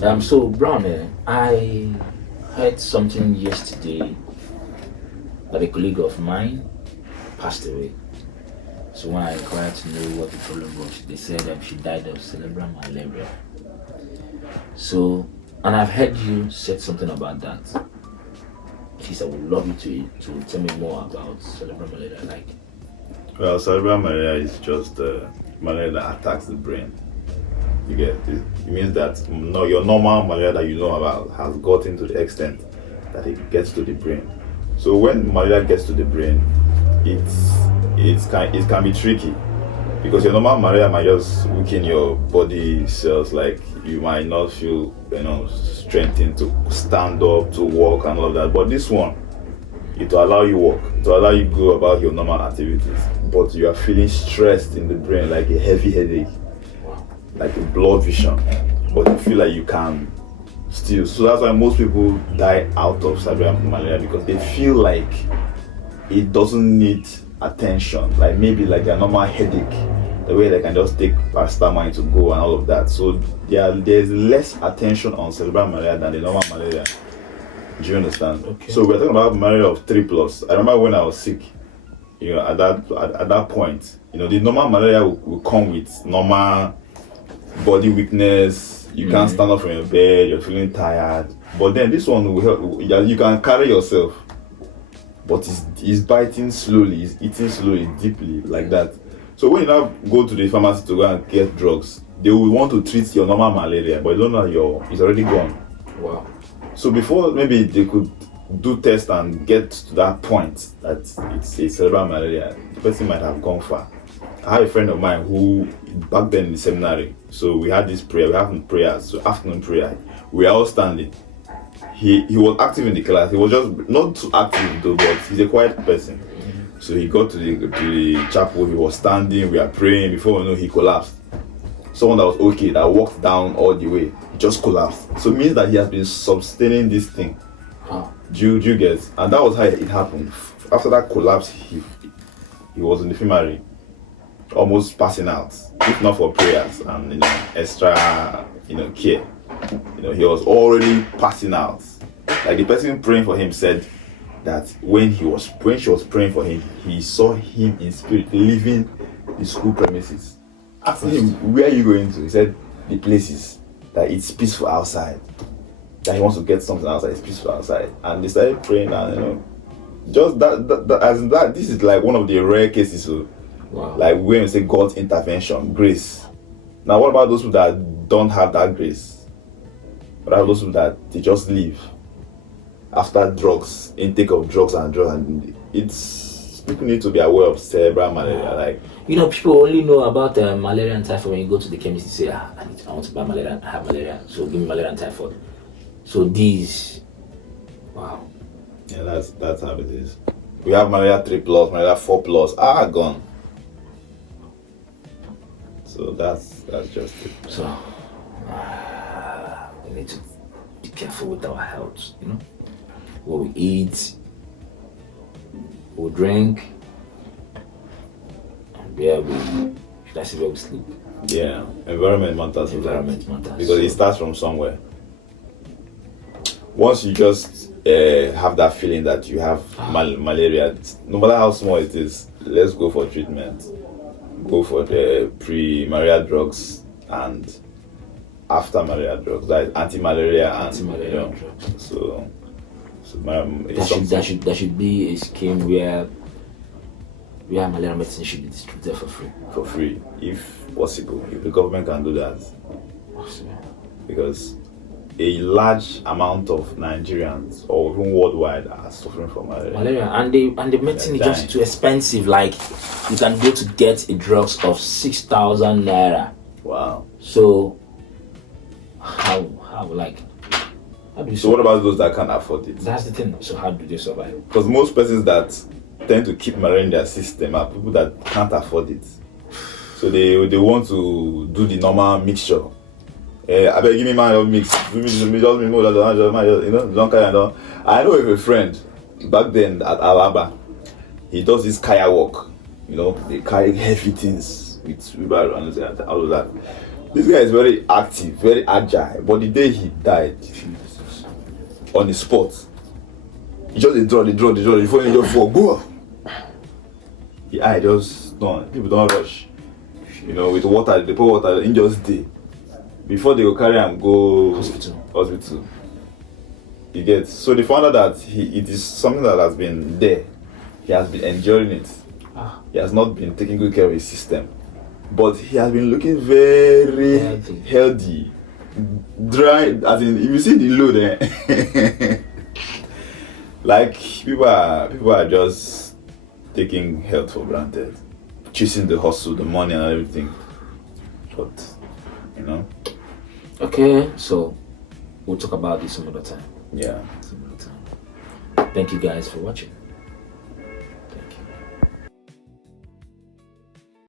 So Brown, I heard something yesterday that a colleague of mine passed away. So when I inquired to know what the problem was, they said she died of cerebral malaria. So, and I've heard you said something about that. Please, I would love you to tell me more about cerebral malaria. Like, Well, cerebral malaria is just malaria that attacks the brain. You get it? It means that your normal malaria that you know about has gotten to the extent that it gets to the brain. So when malaria gets to the brain, it can be tricky because your normal malaria might just weaken your body cells, like you might not feel strengthened to stand up, to walk and all of that. But this one, it will allow you walk, it will allow you go about your normal activities, but you are feeling stressed in the brain, like a heavy headache, like a blurred vision, but you feel like you can still. So that's why most people die out of cerebral malaria, because they feel like it doesn't need attention, like maybe like a normal headache, the way they can just take paracetamol to go and all of that. So there's less attention on cerebral malaria than the normal malaria. Do you understand? Okay. So we're talking about malaria of 3+. I remember when I was sick, at that point, the normal malaria will come with normal body weakness. You can't stand up from your bed, you're feeling tired. But then this one will help. You can carry yourself, but it's biting slowly, it's eating slowly, deeply, like that. So when you now go to the pharmacy to go and get drugs, they will want to treat your normal malaria, but you don't know it's already gone. wow. So before maybe they could do tests and get to that point that it's a cerebral malaria, the person might have gone far. I have a friend of mine who, back then in the seminary, so we had this prayer, we have prayers, so afternoon prayer, we are all standing. He was active in the class, he was just not too active though, but he's a quiet person. So he got to the chapel, he was standing, we are praying, before we know he collapsed. Someone that was okay, that walked down all the way, just collapsed. So it means that he has been sustaining this thing. Do you get? And that was how it happened. After that collapse, he was in the infirmary, almost passing out, if not for prayers and extra care. He was already passing out. Like the person praying for him said that when she was praying for him, he saw him in spirit leaving the school premises. Asking him, where are you going to? He said, the places, that it's peaceful outside. That he wants to get something outside, it's peaceful outside. And they started praying and just that this is like one of the rare cases. So, Wow. like when we say God's intervention, grace. Now what about those people that don't have that grace? What about those people that they just leave after drugs, intake of drugs, and people need to be aware of cerebral malaria. Like people only know about malaria and typhoid when you go to the chemist and say, I want to buy malaria, I have malaria, so give me malaria and typhoid. So these, wow. Yeah, that's how it is. We have malaria 3+, malaria 4+, gone. So that's just it. So we need to be careful with our health, what we eat, what we drink, and where we sleep. Yeah, environment matters. Because it starts from somewhere. Once you just have that feeling that you have malaria, no matter how small it is, let's go for treatment. Go for the pre-malaria drugs and after malaria drugs, like anti-malaria and drugs. So there should be a scheme where malaria medicine should be distributed for free. For free, if possible, if the government can do that. Because a large amount of Nigerians or even worldwide are suffering from malaria. And the medicine is just too expensive. Like you can go to get a drugs of 6,000 naira. Wow. So how do you So what about those that can't afford it? That's the thing. So how do they survive? Because most persons that tend to keep malaria in their system are people that can't afford it. So they want to do the normal mixture. I beg, give me my mix. Give me just don't carry on. I know of a friend back then at Alaba. He does this kaya work. They carry heavy things with wheelbarrow and all of that. This guy is very active, very agile. But the day he died on the spot, he just draw, before he just fall, go. The eye just don't. People don't rush. You know, with water, they put water in just day. Before they go carry him go hospital. You get, so they found out that it is something that has been there. He has been enjoying it. He has not been taking good care of his system. But he has been looking very healthy. Dry, as in, if you see the load there, like people are just taking health for granted, chasing the hustle, the money and everything. But, you know. Okay, so we'll talk about this some other time. Yeah. Some other time. Thank you guys for watching.